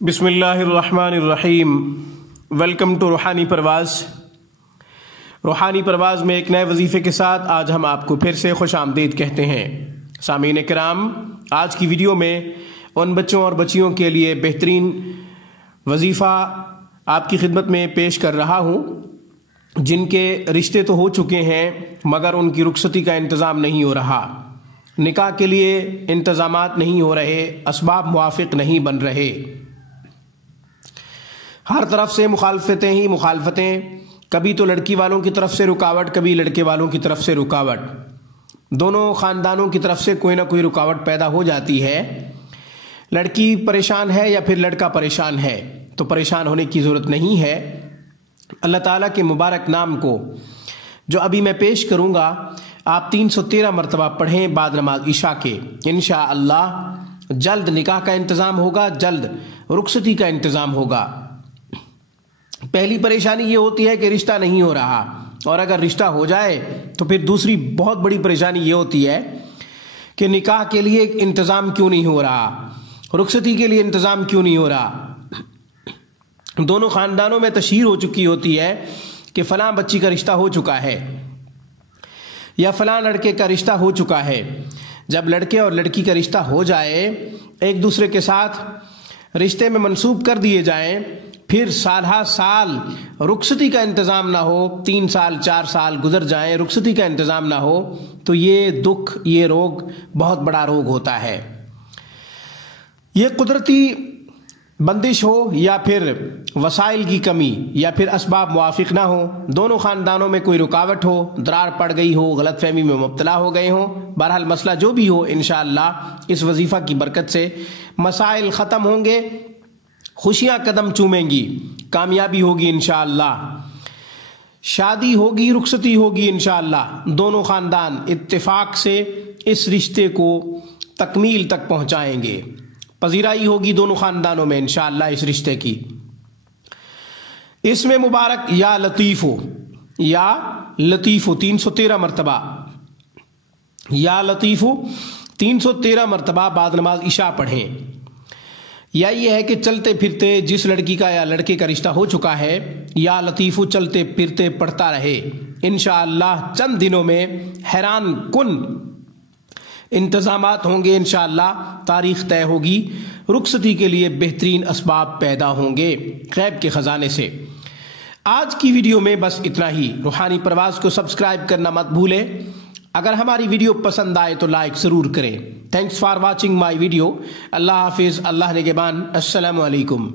बिस्मिल्लाहिर्रहमानिर्रहीम। Welcome to रूहानी परवाज़। रूहानी परवाज़ में एक नए वजीफ़े के साथ आज हम आपको फिर से खुश आमदीद कहते हैं। सामीन किराम, आज की वीडियो में उन बच्चों और बच्चियों के लिए बेहतरीन वजीफ़ा आपकी खिदमत में पेश कर रहा हूँ जिनके रिश्ते तो हो चुके हैं मगर उनकी रुखसती का इंतज़ाम नहीं हो रहा, निकाह के लिए इंतज़ामात नहीं हो रहे, असबाब मुवाफ़िक़ नहीं बन रहे, हर तरफ से मुखालफतें ही मुखालफतें, कभी तो लड़की वालों की तरफ से रुकावट, कभी लड़के वालों की तरफ से रुकावट, दोनों ख़ानदानों की तरफ से कोई ना कोई रुकावट पैदा हो जाती है। लड़की परेशान है या फिर लड़का परेशान है तो परेशान होने की ज़रूरत नहीं है। अल्लाह ताला के मुबारक नाम को जो अभी मैं पेश करूँगा आप 313 मरतबा पढ़ें बाद नमाज इशा के। इंशाअल्लाह जल्द निकाह का इंतज़ाम होगा, जल्द रुखसती का इंतज़ाम होगा। पहली परेशानी ये होती है कि रिश्ता नहीं हो रहा, और अगर रिश्ता हो जाए तो फिर दूसरी बहुत बड़ी परेशानी ये होती है कि निकाह के लिए इंतज़ाम क्यों नहीं हो रहा, रुखसती के लिए इंतज़ाम क्यों नहीं हो रहा। दोनों ख़ानदानों में तशहीर हो चुकी होती है कि फ़लाँ बच्ची का रिश्ता हो चुका है या फ़लाँ लड़के का रिश्ता हो चुका है। जब लड़के और लड़की का रिश्ता हो जाए, एक दूसरे के साथ रिश्ते में मंसूब कर दिए जाएं, फिर साल रुखसती का इंतज़ाम ना हो, 3 साल 4 साल गुजर जाएं, रुखसती का इंतज़ाम ना हो, तो ये दुख, ये रोग बहुत बड़ा रोग होता है। ये कुदरती बंदिश हो या फिर वसाइल की कमी या फिर असबाब मुवाफिक ना हो, दोनों ख़ानदानों में कोई रुकावट हो, दरार पड़ गई हो, गलतफहमी में मुब्तला हो गए हो, बहरहाल मसला जो भी हो, इंशाअल्लाह इस वजीफ़ा की बरकत से मसाइल ख़त्म होंगे, खुशियाँ कदम चूमेंगी, कामयाबी होगी इंशाअल्लाह, शादी होगी, रुखसती होगी इंशाअल्लाह। दोनों ख़ानदान इत्तेफाक से इस रिश्ते को तकमील तक पहुँचाएंगे, पजीराई होगी दोनों ख़ानदानों में इंशाअल्लाह इस रिश्ते की। इसमें मुबारक या लतीफ़ो, या लतीफ़ो 313 मरतबा, या लतीफ़ो 313 मरतबा बाद नमाज इशा पढ़ें। या ये है कि चलते फिरते जिस लड़की का या लड़के का रिश्ता हो चुका है, या लतीफ़ो चलते फिरते पढ़ता रहे, इंशाअल्लाह चंद दिनों में हैरान कुन इंतज़ामात होंगे, इंशाअल्लाह तारीख़ तय होगी, रुखसती के लिए बेहतरीन असबाब पैदा होंगे ग़ैब के ख़जाने से। आज की वीडियो में बस इतना ही। रूहानी परवाज़ को सब्सक्राइब करना मत भूलें। अगर हमारी वीडियो पसंद आए तो लाइक ज़रूर करें। Thanks for watching my video. Allah हाफिज़, अल्लाह निगहबान। अस्सलामु अलैकुम।